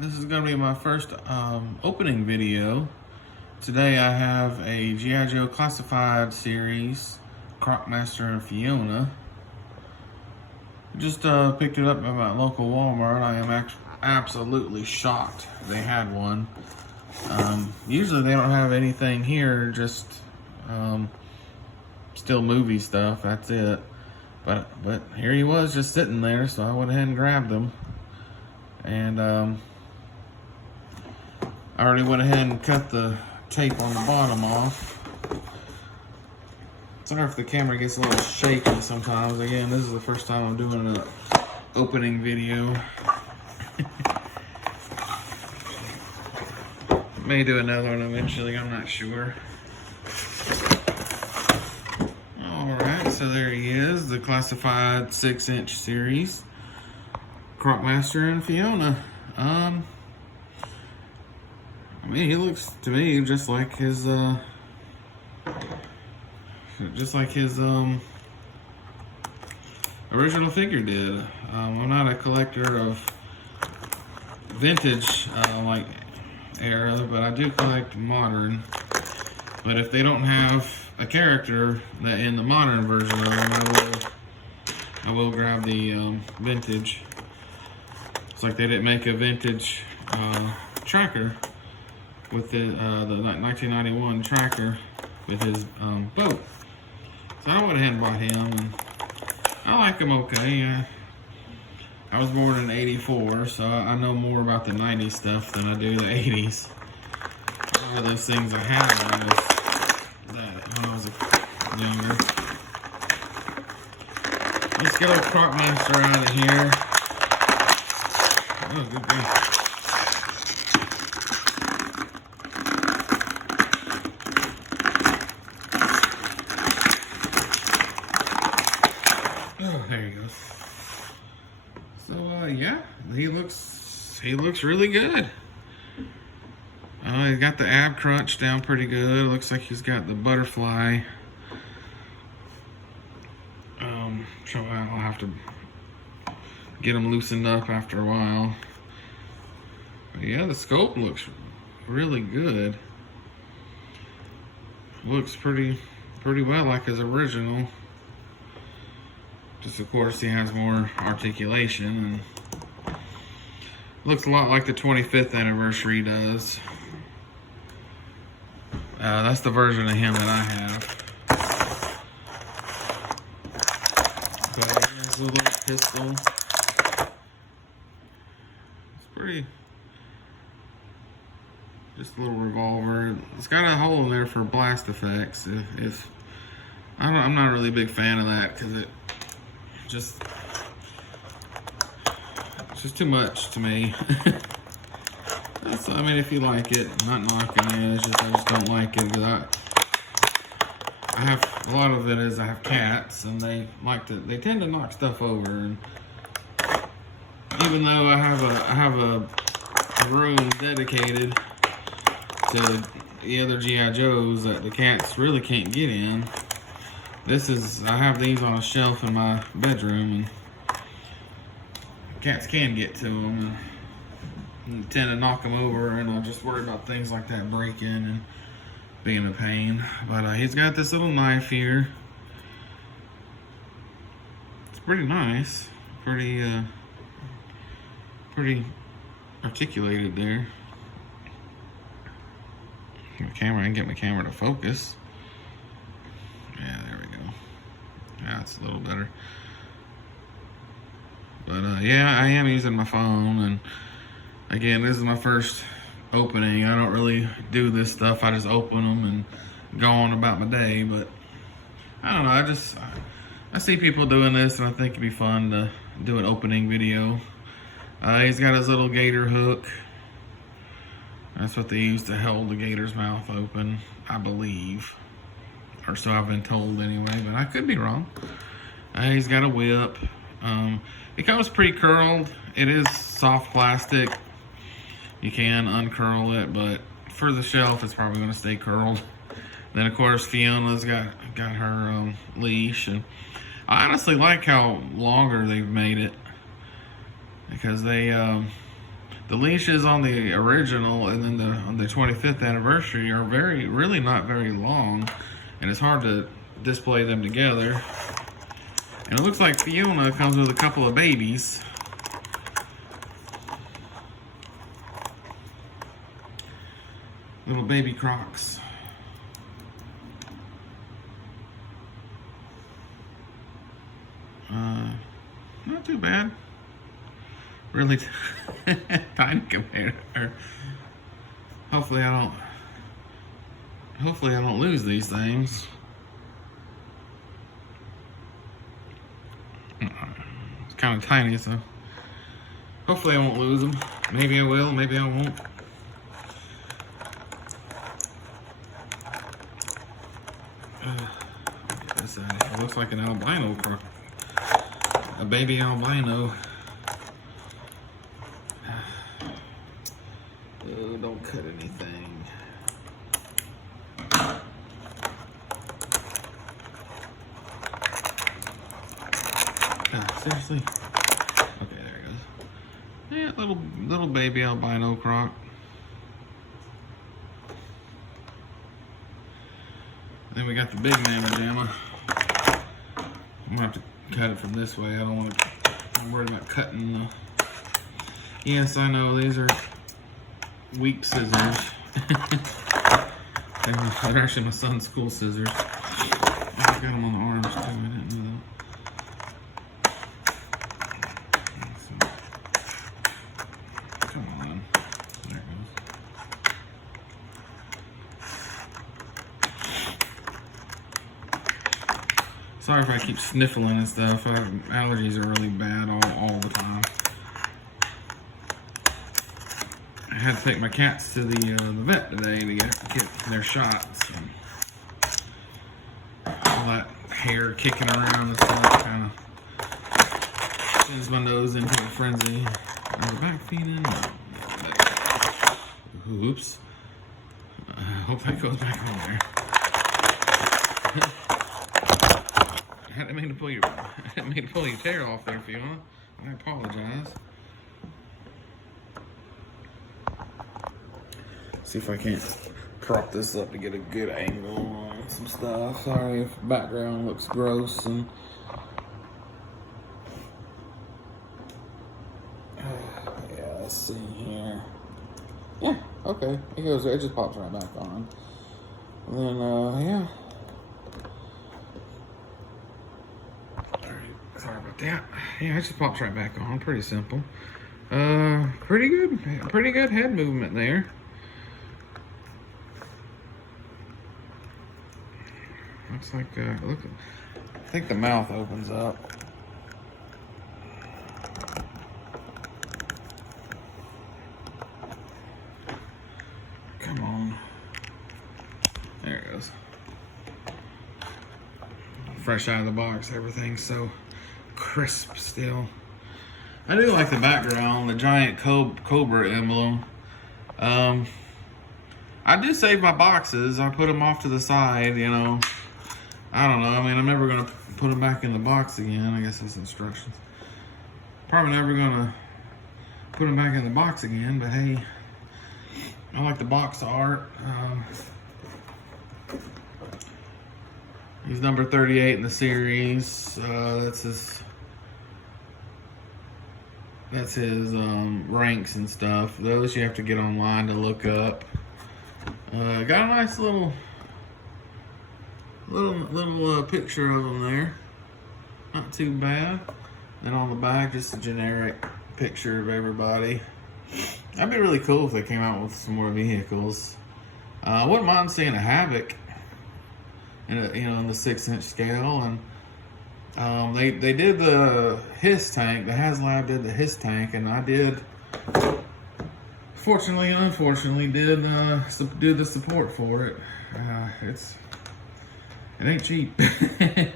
This is going to be my first opening video. Today I have a G.I. Joe Classified series, Croc Master and Fiona. Just picked it up at my local Walmart. I am absolutely shocked they had one. Usually they don't have anything here, just still movie stuff, that's it. But here he was just sitting there, so I went ahead and grabbed him. And I already went ahead and cut the tape on the bottom off. Sorry if the camera gets a little shaky sometimes. Again, this is the first time I'm doing an opening video. May do another one eventually, I'm not sure. Alright, so there he is, the Classified 6-inch series. Croc Master and Fiona. I mean, he looks to me just like his original figure did. I'm not a collector of vintage like era, but I do collect modern. But if they don't have a character that in the modern version of them, I will grab the vintage. It's like they didn't make a vintage tracker with the 1991 tracker with his boat. So I went ahead and bought him, and I like him okay. I was born in '84, so I know more about the '90s stuff than I do the '80s. One of those things I had when I was younger. Let's get old Croc Master out of here. Oh, good grief. Oh, there he goes. So yeah, he looks really good. He's got the ab crunch down pretty good. Looks like he's got the butterfly. So I'll have to get him loosened up after a while. But yeah, the scope looks really good. Looks pretty well like his original. Just of course he has more articulation and looks a lot like the 25th anniversary does. That's the version of him that I have. Okay, here's a little pistol. It's pretty. Just a little revolver. It's got a hole in there for blast effects. I'm not really a big fan of that because it's just too much to me. I mean, if you like it, I'm not knocking it. I just don't like it because I have a lot of it is I have cats and they tend to knock stuff over, and even though I have a room dedicated to the other G.I. Joes that the cats really can't get in, I have these on a shelf in my bedroom, and cats can get to them and tend to knock them over, and I'll just worry about things like that breaking and being a pain. But he's got this little knife here. It's pretty nice, pretty articulated there. I can get my camera to focus. Yeah, there we go. That's a little better. But yeah, I am using my phone, and again, this is my first opening. I don't really do this stuff. I just open them and go on about my day. But I don't know. I see people doing this, and I think it'd be fun to do an opening video. He's got his little gator hook. That's what they use to hold the gator's mouth open, I believe. Or so I've been told anyway, but I could be wrong. He's got a whip. It comes pre-curled. It is soft plastic. You can uncurl it, but for the shelf, it's probably going to stay curled. Then, of course, Fiona's got her leash, and I honestly like how longer they've made it because they The leashes on the original and then on the 25th anniversary are really not very long, and it's hard to display them together. And it looks like Fiona comes with a couple of babies. Little baby Crocs. Not too bad. Really tiny compared. Hopefully I don't lose these things. It's kind of tiny, so hopefully I won't lose them. Maybe I will, maybe I won't. This it looks like an albino croc. A baby albino. Oh, don't cut anything. Seriously? Okay, there it goes. Yeah, little baby albino croc. Then we got the big mamma jamma. I'm gonna have to cut it from this way. I don't want to. I'm worried about cutting the. Yes, I know these are weak scissors. They're actually my son's school scissors. I got them on the arms too. I didn't know that. Come on. There it goes. Sorry if I keep sniffling and stuff. Allergies are really bad all the time. I had to take my cats to the vet today to get their shots. And all that hair kicking around and stuff kind of sends my nose into a frenzy. Are the back feet in? Oops. I hope that goes back on there. I didn't mean to pull your tail off there, Fiona. I apologize. See if I can't prop this up to get a good angle on some stuff. Sorry if the background looks gross and yeah, let's see here. Yeah, okay. It just pops right back on. And then yeah. Sorry about that. Yeah, it just pops right back on. Pretty simple. Pretty good head movement there. Looks like look. I think the mouth opens up. Come on. There it goes. Fresh out of the box, everything's so crisp still. I do like the background, the giant cobra emblem. I do save my boxes. I put them off to the side, you know. I don't know. I mean, I'm never going to put them back in the box again. I guess that's instructions. Probably never going to put them back in the box again, but hey, I like the box art. He's number 38 in the series. That's his ranks and stuff. Those you have to get online to look up. Got a nice little picture of him there. Not too bad. Then on the back, just a generic picture of everybody. That'd be really cool if they came out with some more vehicles. I wouldn't mind seeing a Havoc in the 6-inch scale, and they did the HISS tank. The HasLab did the HISS tank, and I did, fortunately and unfortunately, did do the support for it. It ain't cheap, but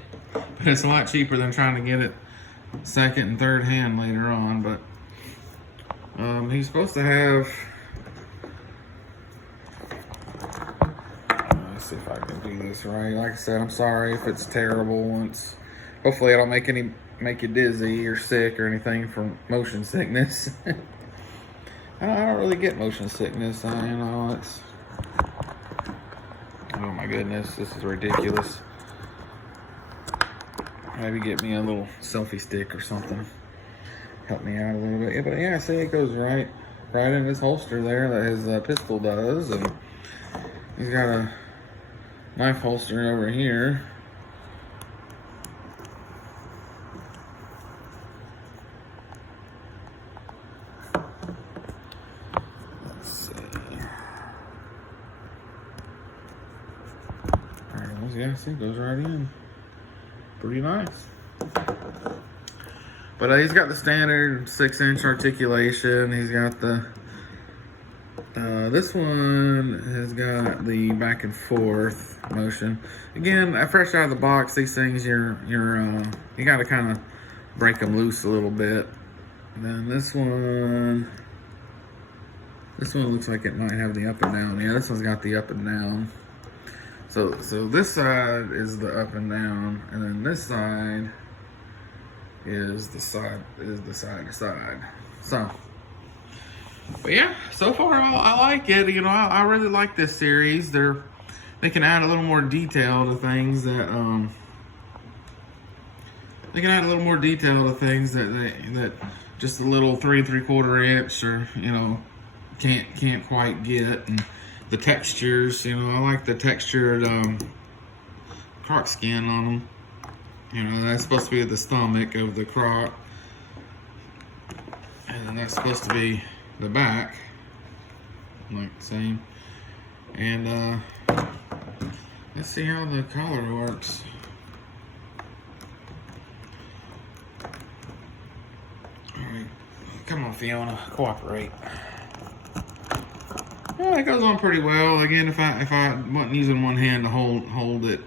it's a lot cheaper than trying to get it second and third hand later on. But he's supposed to have. Let's see if I can do this right. Like I said, I'm sorry if it's terrible. Hopefully I don't make you dizzy or sick or anything from motion sickness. I don't really get motion sickness. You know, it's, oh my goodness, this is ridiculous. Maybe get me a little selfie stick or something. Help me out a little bit. Yeah, but yeah, see, it goes right in this holster there that his pistol does, and he's got a knife holster over here. Let's see. Yeah, see, it goes right in. Pretty nice. But he's got the standard 6-inch articulation. He's got the this one has got the back and forth motion. Again, fresh out of the box, these things you got to kind of break them loose a little bit. And then this one looks like it might have the up and down. Yeah, this one's got the up and down. So this side is the up and down, and then this side is the side to side. So, but yeah, so far I like it. You know, I really like this series. They can add a little more detail to things that that just a little 3 3/4 inch or can't quite get. And the textures, I like the textured croc skin on them. That's supposed to be the stomach of the croc, and then that's supposed to be the back, like the same. And let's see how the collar works. All right, come on, Fiona, cooperate. Well, it goes on pretty well. Again, if I wasn't using one hand to hold it,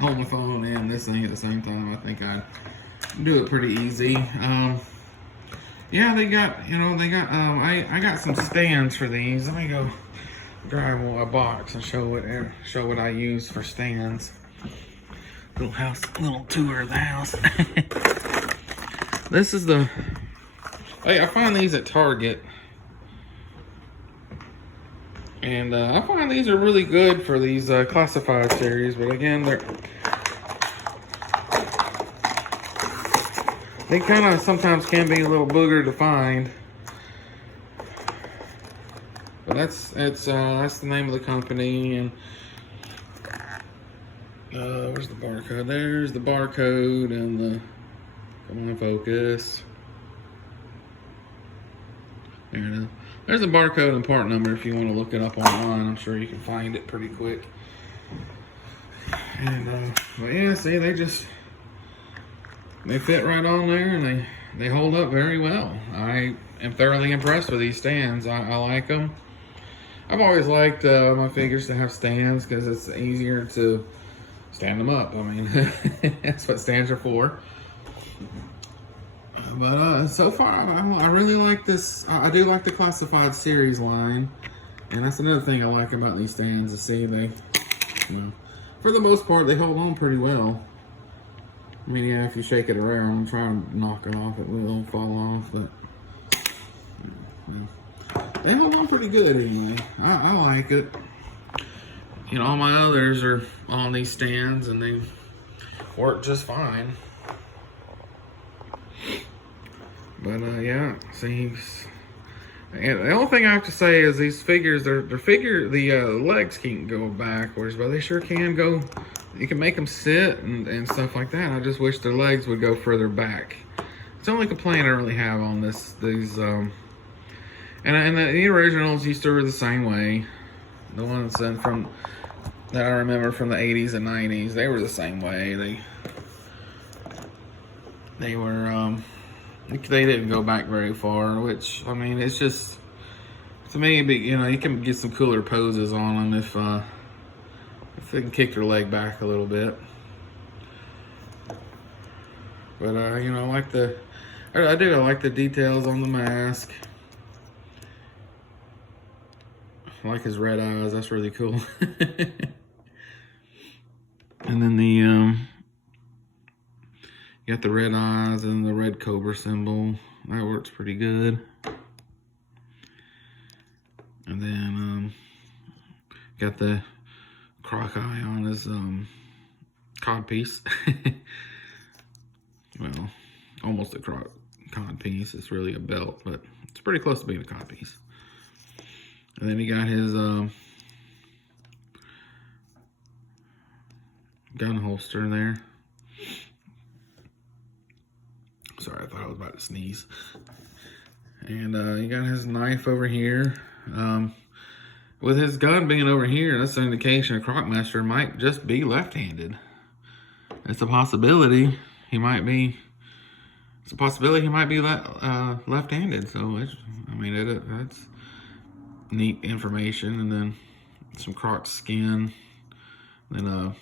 hold my phone and this thing at the same time, I think I'd do it pretty easy. Yeah, they got I got some stands for these. Let me go grab a box and show what I use for stands. Little tour of the house. This is I find these at Target. And I find these are really good for these classified series, but again, they kind of sometimes can be a little booger to find. But that's the name of the company. And where's the barcode? There's the barcode and the, come on, focus. There it is. There's a barcode and part number if you want to look it up online. I'm sure you can find it pretty quick. And but yeah, see, they fit right on there, and they hold up very well. I am thoroughly impressed with these stands. I like them. I've always liked my figures to have stands because it's easier to stand them up. I mean, that's what stands are for. But so far, I really like this. I do like the classified series line, and that's another thing I like about these stands. To see they, for the most part, they hold on pretty well. I mean, yeah, if you shake it around and try to knock it off, it will fall off. But they hold on pretty good anyway. I like it. All my others are on these stands, and they work just fine. But yeah, see, the only thing I have to say is these figures, the legs can't go backwards, but they sure can go. You can make them sit and stuff like that. I just wish their legs would go further back. It's the only complaint I really have on these. And the originals used to be the same way. The ones that I remember from the 80s and 90s, they were the same way. They were. They didn't go back very far, which, I mean, it's just, to me, you can get some cooler poses on them if they can kick their leg back a little bit. But I like I like the details on the mask. I like his red eyes. That's really cool. And then you got the red eyes and the red cobra symbol. That works pretty good. And then got the Croc eye on his cod piece. Well, almost a cod piece. It's really a belt, but it's pretty close to being a cod piece. And then he got his gun holster there. Sorry, I thought I was about to sneeze. And he got his knife over here. With his gun being over here, that's an indication a Croc Master might just be left-handed. It's a possibility he might be. It's a possibility he might be left-handed. So that's neat information. And then some Croc skin. Then a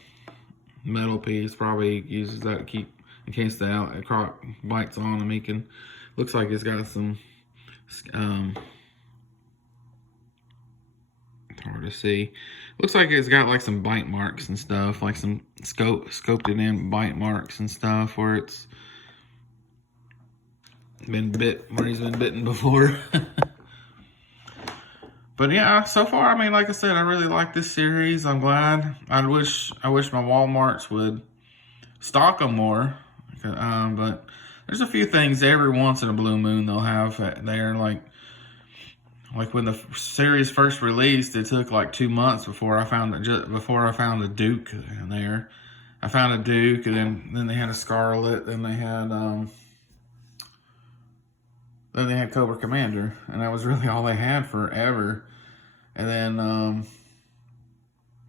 metal piece. Probably uses that to keep in case the Croc bites on him. He can. Looks like it's got some. Hard to see. Looks like it's got like some bite marks and stuff, like some scoped it in bite marks and stuff where it's been bit, where he's been bitten before. But yeah, so far, I mean, like I said, I really like this series. I'm glad. I wish my Walmarts would stock them more. But there's a few things every once in a blue moon they'll have there, like when the series first released, it took like 2 months before I found a Duke in there. I found a Duke, and then they had a Scarlet, then they had Cobra Commander, and that was really all they had forever. And then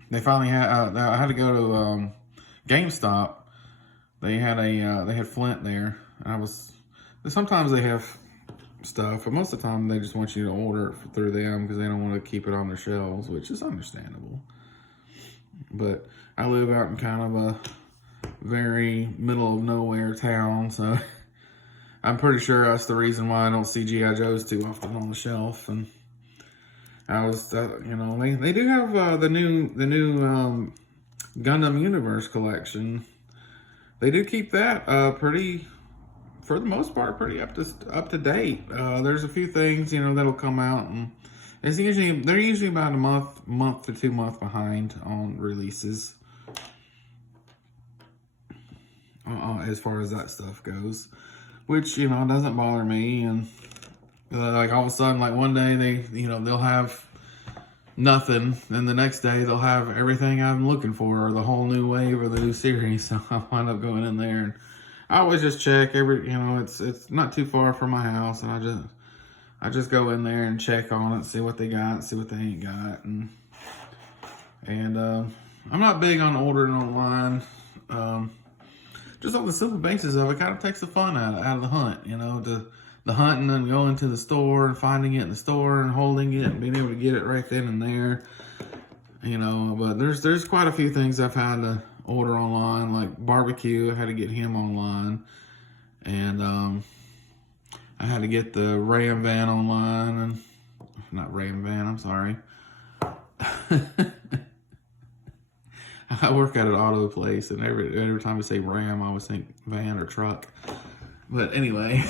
they finally had I had to go to GameStop. They had Flint there, and sometimes they have stuff, but most of the time they just want you to order it through them because they don't want to keep it on their shelves, which is understandable. But I live out in kind of a very middle of nowhere town, so I'm pretty sure that's the reason why I don't see G.I. Joes too often on the shelf. And I was, they do have the new Gundam Universe collection. They do keep that pretty. For the most part, pretty up to date. There's a few things, that'll come out, and they're usually about a month to 2 months behind on releases. As far as that stuff goes, which doesn't bother me. And like all of a sudden, like one day they'll have nothing, then the next day they'll have everything I'm looking for, or the whole new wave or the new series. So I wind up going in there and I always just check it's not too far from my house, and I just go in there and check on it, see what they got, see what they ain't got, and I'm not big on ordering online, just on the simple basis of it kind of takes the fun out of the hunt, the hunting and going to the store and finding it in the store and holding it and being able to get it right then and there, but there's quite a few things I've had to order online, like barbecue. I had to get him online, and I had to get the Ram van online, and not Ram van, I'm sorry. I work at an auto place, and every time I say Ram, I always think van or truck. But anyway,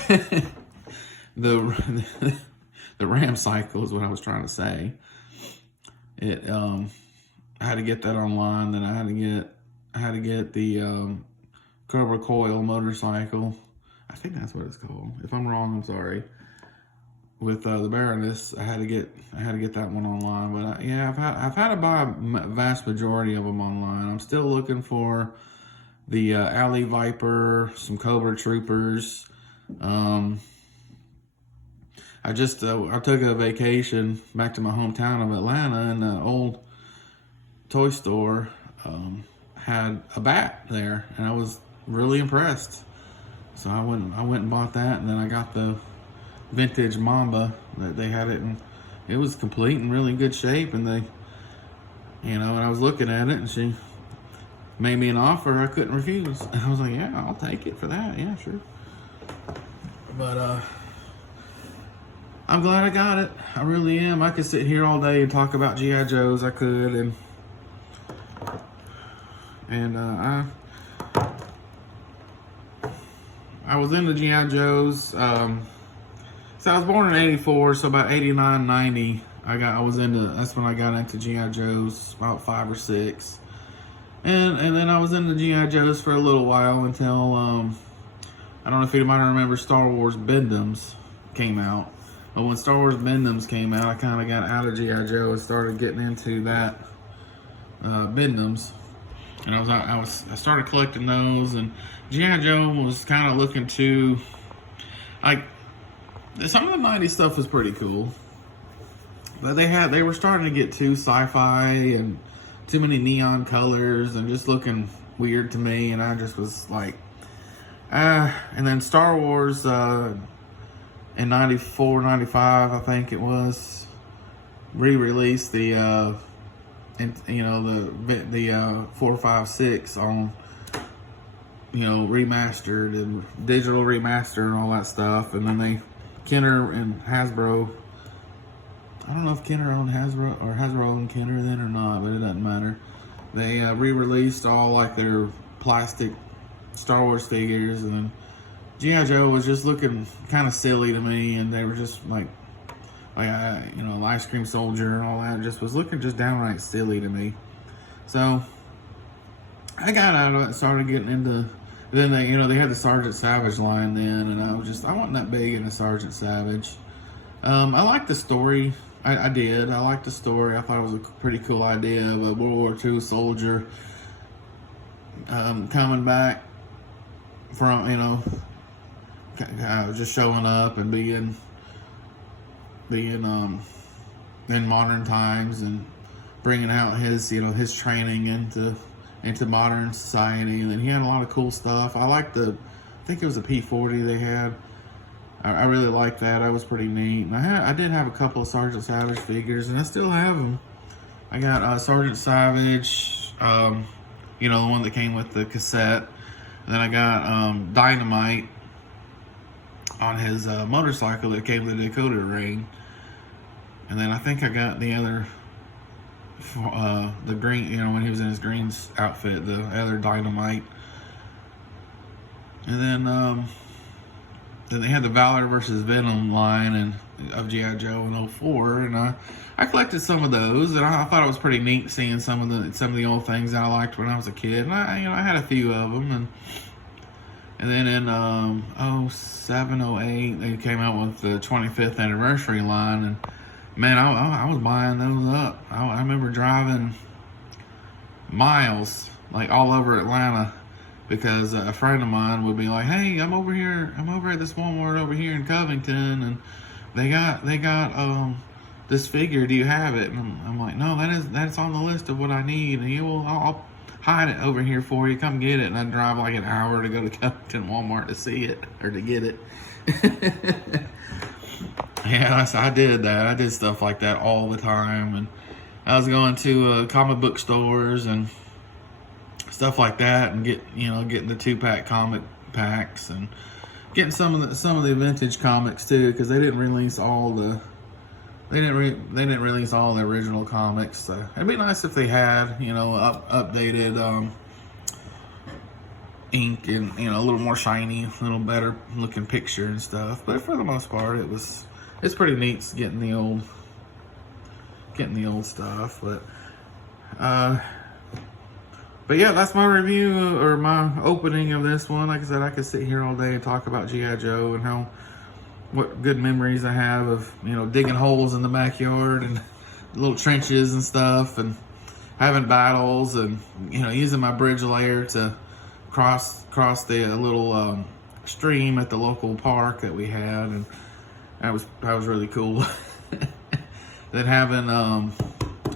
the Ram cycle is what I was trying to say. I had to get that online. Then I had to get the Cobra Coil motorcycle. I think that's what it's called. If I'm wrong, I'm sorry. With the Baroness, I had to get that one online. But I've had to buy a vast majority of them online. I'm still looking for the Alley Viper, some Cobra Troopers. I took a vacation back to my hometown of Atlanta, and the old toy store had a bat there, and I was really impressed. So I went and bought that, and then I got the vintage Mamba that they had it, and it was complete and really good shape. And and I was looking at it, and she made me an offer I couldn't refuse. And I was like, yeah, I'll take it for that. Yeah, sure. But I'm glad I got it. I really am. I could sit here all day and talk about G.I. Joes. I could, and I was into G.I. Joes. So I was born in '84, so about '89, '90, that's when I got into G.I. Joes, about 5 or 6. And then I was into G.I. Joes for a little while until, I don't know if anybody remembers Star Wars Bend-Ems came out. But when Star Wars Bend-Ems came out, I kind of got out of G.I. Joe and started getting into that, Bend-Ems. And I started collecting those, and G.I. Joe was kind of looking to, like, some of the 90s stuff was pretty cool. But they were starting to get too sci-fi and too many neon colors and just looking weird to me, and I just was like, and then Star Wars in 94, 95, I think it was, re-released the 4, 5, 6 on, remastered and digital remaster and all that stuff. And then Kenner and Hasbro, I don't know if Kenner owned Hasbro or Hasbro owned Kenner then or not, but it doesn't matter. They re-released all like their plastic Star Wars figures, and then G.I. Joe was just looking kind of silly to me, and they were just like the Ice Cream Soldier and all that just was looking just downright silly to me. So I got out of it and started getting into, then they had the Sergeant Savage line then, and I wasn't that big into Sergeant Savage. I liked the story. I did. I liked the story. I thought it was a pretty cool idea of a World War II soldier coming back from, just showing up and being in modern times and bringing out his training into modern society. And then he had a lot of cool stuff. I think it was a P-40 they had. I really liked that. That was pretty neat. And I did have a couple of Sergeant Savage figures, and I still have them. I got Sergeant Savage, the one that came with the cassette. And then I got Dynamite on his motorcycle that came with the Dakota ring. And then I think I got the other, the green, when he was in his green outfit, the other Dynamite. And then they had the Valor versus Venom line of G.I. Joe in 04, and I collected some of those, and I thought it was pretty neat seeing some of the old things that I liked when I was a kid. And I had a few of them, and then in 07, 08, they came out with the 25th anniversary line, and man, I was buying those up. I remember driving miles, like all over Atlanta, because a friend of mine would be like, "Hey, I'm over at this Walmart over here in Covington, and they got this figure. Do you have it?" And I'm like, "No, that's on the list of what I need, and I'll hide it over here for you. Come get it." And I'd drive like an hour to go to Covington Walmart to see it or to get it. Yeah, I did that. I did stuff like that all the time, and I was going to comic book stores and stuff like that, and getting the 2-pack comic packs and getting some of the vintage comics too, because they didn't release all the original comics. It'd be nice if they had updated ink and a little more shiny, a little better looking picture and stuff. But for the most part, it's pretty neat getting the old stuff. But yeah, that's my review or my opening of this one. Like I said, I could sit here all day and talk about G.I. Joe and what good memories I have of digging holes in the backyard and little trenches and stuff, and having battles, and using my bridge layer to cross the little stream at the local park that we had, and that was really cool. Then having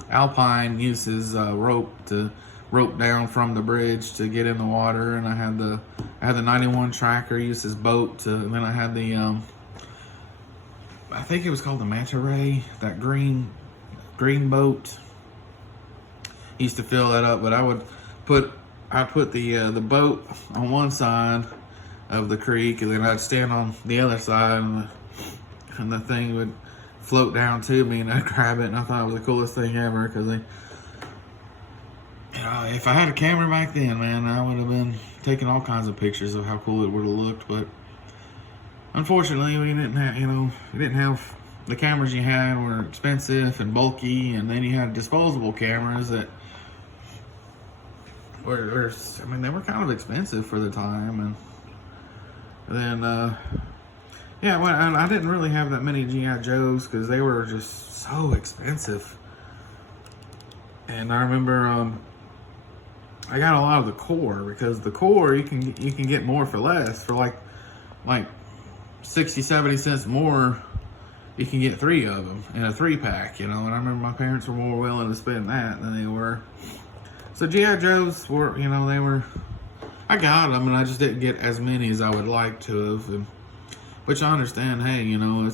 Alpine use his rope to rope down from the bridge to get in the water, and I had the 91 tracker use his boat to, and then I had the I think it was called the Manta Ray, that green boat. He used to fill that up, but I put the boat on one side of the creek, and then I'd stand on the other side, and the thing would float down to me, and I'd grab it, and I thought it was the coolest thing ever, because if I had a camera back then, man, I would have been taking all kinds of pictures of how cool it would have looked. But unfortunately, we didn't have the cameras you had were expensive and bulky, and then you had disposable cameras that were I mean, they were kind of expensive for the time. And then yeah, well, I didn't really have that many GI Joes because they were just so expensive. And I remember I got a lot of the core, because the core you can get more for less. For like 60-70 cents more, you can get 3 of them in a 3-pack, you know. And I remember my parents were more willing to spend that than they were. So GI Joes were, you know, I got them, and I just didn't get as many as I would like to have. Which I understand. Hey, you know,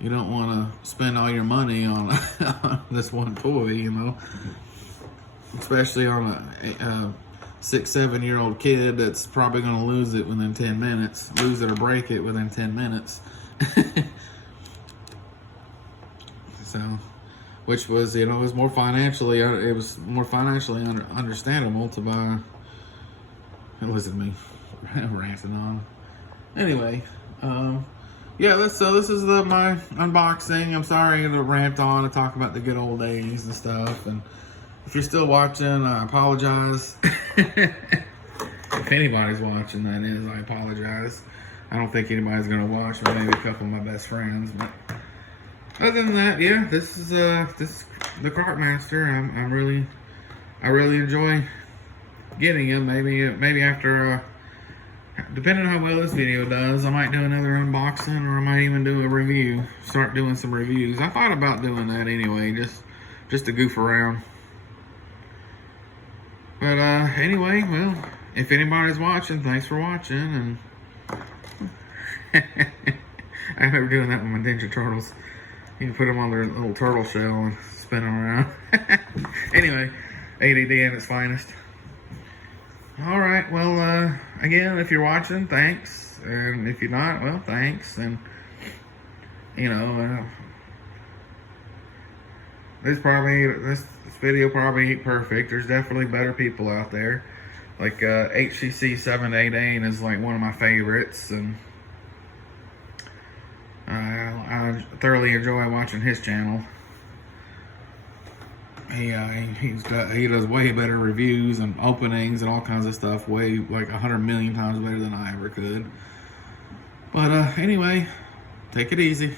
you don't want to spend all your money on, on this one toy, you know. Especially on a 6-7-year-old kid that's probably going to lose it within 10 minutes. Lose it or break it within 10 minutes. So, which was, you know, it was more financially understandable to buy. Listen to me ranting on. Anyway, yeah, so this is my unboxing. I'm sorry to rant on and talk about the good old days and stuff. And if you're still watching, I apologize. If anybody's watching, that is, I apologize. I don't think anybody's gonna watch, but maybe a couple of my best friends. But other than that, yeah, this is the Croc Master. I really enjoy getting him. Maybe after depending on how well this video does, I might do another unboxing, or I might even do a review. Start doing some reviews. I thought about doing that anyway, just to goof around. But anyway, well, if anybody's watching, thanks for watching. And I remember doing that with my Ninja Turtles. You can put them on their little turtle shell and spin them around. Anyway, ADD at its finest. All right, well, again, if you're watching, thanks. And if you're not, well, thanks. And, you know, this video probably ain't perfect. There's definitely better people out there. Like HCC 788 is like one of my favorites, and I thoroughly enjoy watching his channel. He does way better reviews and openings and all kinds of stuff, way like 100 million times better than I ever could. But anyway, take it easy.